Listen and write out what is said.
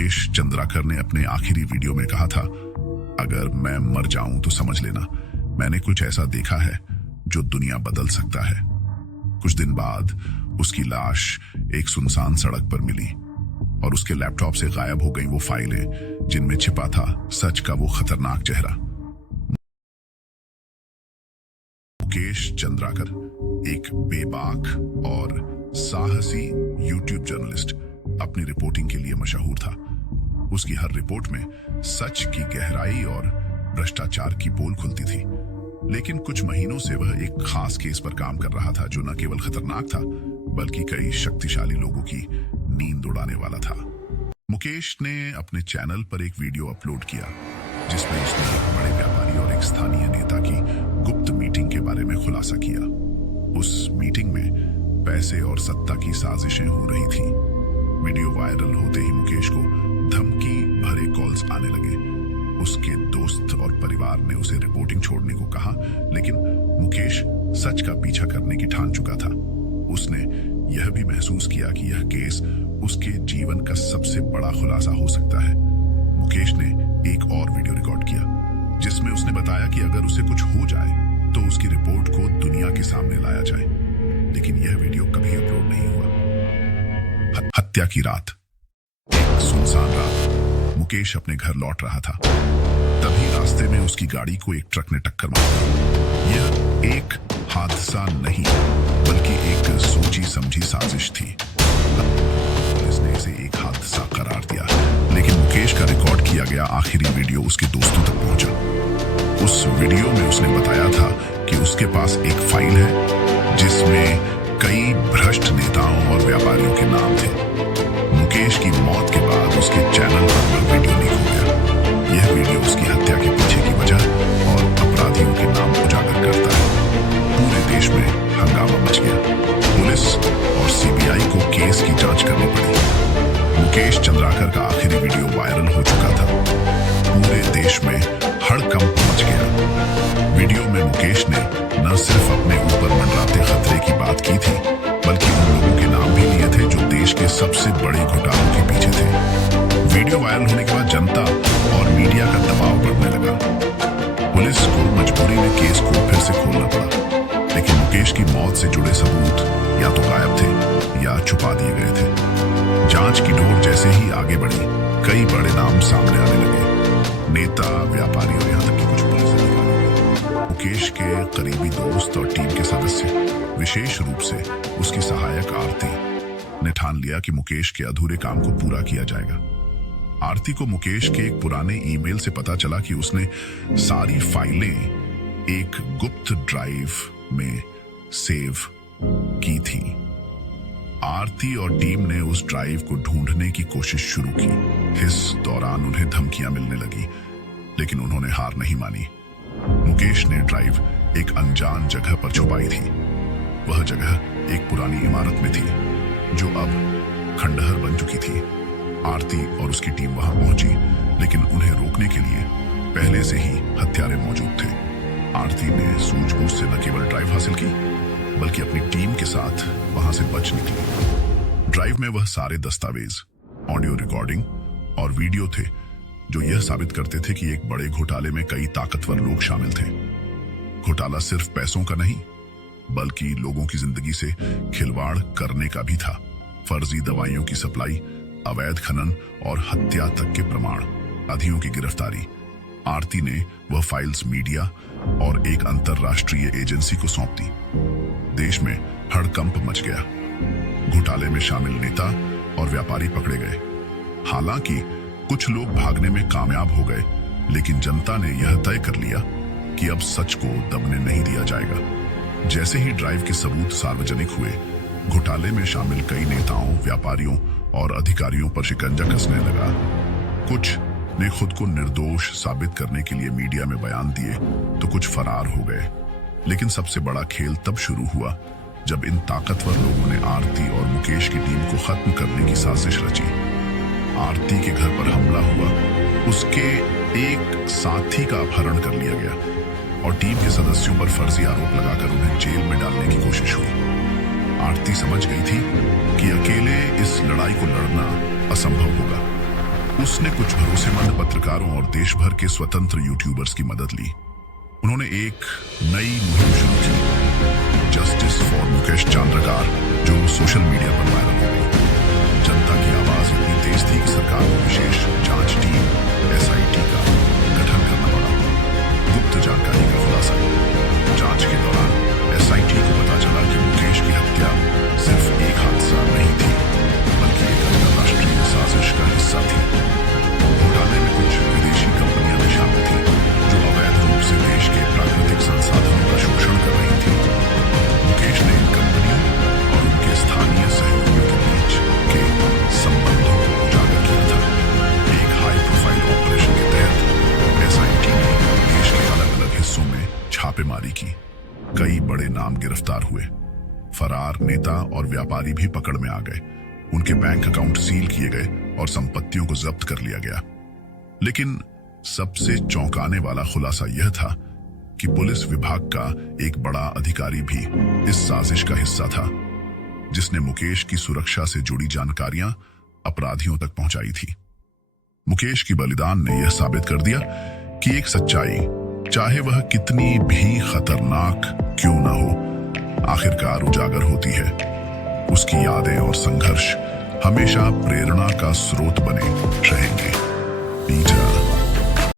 मुकेश चंद्राकर ने अपने आखिरी वीडियो में कहा था, अगर मैं मर जाऊं तो समझ लेना मैंने कुछ ऐसा देखा है जो दुनिया बदल सकता है। कुछ दिन बाद उसकी लाश एक सुनसान सड़क पर मिली और उसके लैपटॉप से गायब हो गई वो फाइलें जिनमें छिपा था सच का वो खतरनाक चेहरा। मुकेश चंद्राकर एक बेबाक और साहसी यूट्यूब जर्नलिस्ट अपनी रिपोर्टिंग के लिए मशहूर था। उसकी हर रिपोर्ट में सच की गहराई और भ्रष्टाचार की पोल खुलती थी। लेकिन कुछ महीनों से वह एक खास केस पर काम कर रहा था जो न केवल खतरनाक था बल्कि कई शक्तिशाली लोगों की नींद उड़ाने वाला था। मुकेश ने अपने चैनल पर एक वीडियो अपलोड किया जिसमें उसने एक बड़े व्यापारी और एक स्थानीय नेता की गुप्त मीटिंग के बारे में खुलासा किया। उस मीटिंग में पैसे और सत्ता की साजिशें हो रही थी। वीडियो वायरल होते ही मुकेश को धमकी भरे कॉल्स आने लगे। उसके दोस्त और परिवार ने उसे रिपोर्टिंग छोड़ने को कहा, लेकिन मुकेश सच का पीछा करने की ठान चुका था। उसने यह भी महसूस किया कि यह केस उसके जीवन का सबसे बड़ा खुलासा हो सकता है। मुकेश ने एक और वीडियो रिकॉर्ड किया जिसमें उसने बताया कि अगर उसे कुछ हो जाए तो उसकी रिपोर्ट को दुनिया के सामने लाया जाए, लेकिन यह वीडियो कभी अपलोड नहीं हुआ। हत्या की रात, एक सुनसान रात, मुकेश अपने घर लौट रहा था। तभी रास्ते में उसकी गाड़ी को एक ट्रक ने टक्कर मार दी। यह एक हादसा नहीं बल्कि एक सोची समझी साजिश थी। पुलिस ने इसे एक हादसा करार दिया, लेकिन मुकेश का रिकॉर्ड किया गया आखिरी वीडियो उसके दोस्तों तक पहुंचा। उस वीडियो में उसने बताया था कि उसके पास एक फाइल है जिसमें कई भ्रष्ट नेताओं और व्यापारियों के नाम थे। मुकेश की मौत के बाद उसके चैनल पर वह वीडियो लीक हो गया। यह वीडियो उसकी हत्या के पीछे की वजह और अपराधियों के नाम उजागर करता है। पूरे देश में हंगामा मच गया। पुलिस और सीबीआई को केस की जांच करनी पड़ी। मुकेश चंद्राकर का आखिरी वीडियो वायरल हो चुका था। पूरे देश में हड़कंप मच गया। वीडियो में मुकेश ने न सिर्फ अपने ऊपर मंडराते खतरे की बात की थी बल्कि उन लोगों के नाम भी लिए थे जो देश के सबसे बड़े घोटालों के पीछे थे। वीडियो वायरल होने के बाद जनता और मीडिया का दबाव बढ़ने लगा। पुलिस को मजबूरी में केस को फिर से खोलना पड़ा, लेकिन मुकेश की मौत से जुड़े सबूत या तो गायब थे या छुपा दिए गए थे। जांच की डोर जैसे ही आगे बढ़ी, कई बड़े नाम सामने आने लगे। नेता, व्यापारी और यहाँ तक कि कुछ पुलिस अधिकारी। मुकेश के करीबी दोस्त और टीम के सदस्य, विशेष रूप से उसकी सहायक आरती, ने ठान लिया कि मुकेश के अधूरे काम को पूरा किया जाएगा। आरती को मुकेश के एक पुराने ईमेल से पता चला कि उसने सारी फाइलें एक गुप्त ड्राइव में सेव की थी। आरती और टीम ने उस ड्राइव को ढूंढने की कोशिश शुरू की। इस दौरान उन्हें धमकियां मिलने लगी, लेकिन उन्होंने हार नहीं मानी। मुकेश ने ड्राइव एक अनजान जगह पर छुपाई थी। वह जगह एक पुरानी इमारत में थी जो अब खंडहर बन चुकी थी। आरती और उसकी टीम वहां पहुंची, लेकिन उन्हें रोकने के लिए पहले से ही हत्यारे मौजूद थे। आरती ने सूझबूझ से न केवल ड्राइव हासिल की बल्कि अपनी टीम के साथ वहां से बच निकली। ड्राइव में वह सारे दस्तावेज, ऑडियो रिकॉर्डिंग और वीडियो थे जो यह साबित करते थे कि एक बड़े घोटाले में कई ताकतवर लोग शामिल थे। घोटाला सिर्फ पैसों का नहीं बल्कि लोगों की जिंदगी से खिलवाड़ करने का भी था। फर्जी दवाइयों की सप्लाई, अवैध खनन और हत्या तक के प्रमाण, अपराधियों की गिरफ्तारी। आरती ने वह फाइल्स मीडिया और एक अंतरराष्ट्रीय एजेंसी को सौंप दी। देश में हड़कंप मच गया। घोटाले में शामिल नेता और व्यापारी पकड़े गए। हालांकि कुछ लोग भागने में कामयाब हो गए, लेकिन जनता ने यह तय कर लिया कि अब सच को दबने नहीं दिया जाएगा। जैसे ही ड्राइव के सबूत सार्वजनिक हुए, घोटाले में शामिल कई नेताओं, व्यापारियों और अधिकारियों पर शिकंजा कसने लगा। कुछ ने खुद को निर्दोष साबित करने के लिए मीडिया में बयान दिए तो कुछ फरार हो गए। लेकिन सबसे बड़ा खेल तब शुरू हुआ जब इन ताकतवर लोगों ने आरती और मुकेश की टीम को खत्म करने की साजिश रची। आरती के घर पर हमला हुआ, उसके एक साथी का अपहरण कर लिया गया और टीम के सदस्यों पर फर्जी आरोप लगाकर उन्हें जेल में डालने की कोशिश हुई। आरती समझ गई थी कि अकेले इस लड़ाई को लड़ना असंभव होगा। उसने कुछ भरोसेमंद पत्रकारों और देश भर के स्वतंत्र यूट्यूबर्स की मदद ली। उन्होंने एक नई मुहिम शुरू की, जस्टिस फॉर मुकेश चांद्रकार, जो सोशल मीडिया पर वायरल हो गई। जनता की आवाज इतनी तेज थी कि सरकार को विशेष जांच टीम SIT का गठन करना पड़ा। गुप्त जानकारी का खुलासा। जांच के दौरान SIT को पता चला कि मुकेश की हत्या सिर्फ एक हादसा नहीं थी, बल्कि एक अंतरराष्ट्रीय साजिश का हिस्सा थी। घोटाले में कुछ विदेशी कंपनियां भी शामिल थी, जो अवैध रूप से देश के प्राकृतिक संसाधनों का शोषण कर रही थी। मुकेश ने इन कंपनियों और उनके स्थानीय सहयोगियों के बीच के संबंधों को उजागर किया था। एक हाई प्रोफाइल ऑपरेशन के तहत SIT ने देश के अलग अलग हिस्सों में छापेमारी की। कई बड़े नाम गिरफ्तार हुए। फरार नेता और व्यापारी भी पकड़ में आ गए। उनके बैंक अकाउंट सील किए गए और संपत्तियों को जब्त कर लिया गया। लेकिन सबसे चौंकाने वाला खुलासा यह था कि पुलिस विभाग का एक बड़ा अधिकारी भी इस साजिश का हिस्सा था, जिसने मुकेश की सुरक्षा से जुड़ी जानकारियां अपराधियों तक पहुंचाई थी। मुकेश की बलिदान ने यह साबित कर दिया कि एक सच्चाई, चाहे वह कितनी भी खतरनाक क्यों ना हो, आखिरकार उजागर होती है। उसकी यादें और संघर्ष हमेशा प्रेरणा का स्रोत बने रहेंगे। पीटर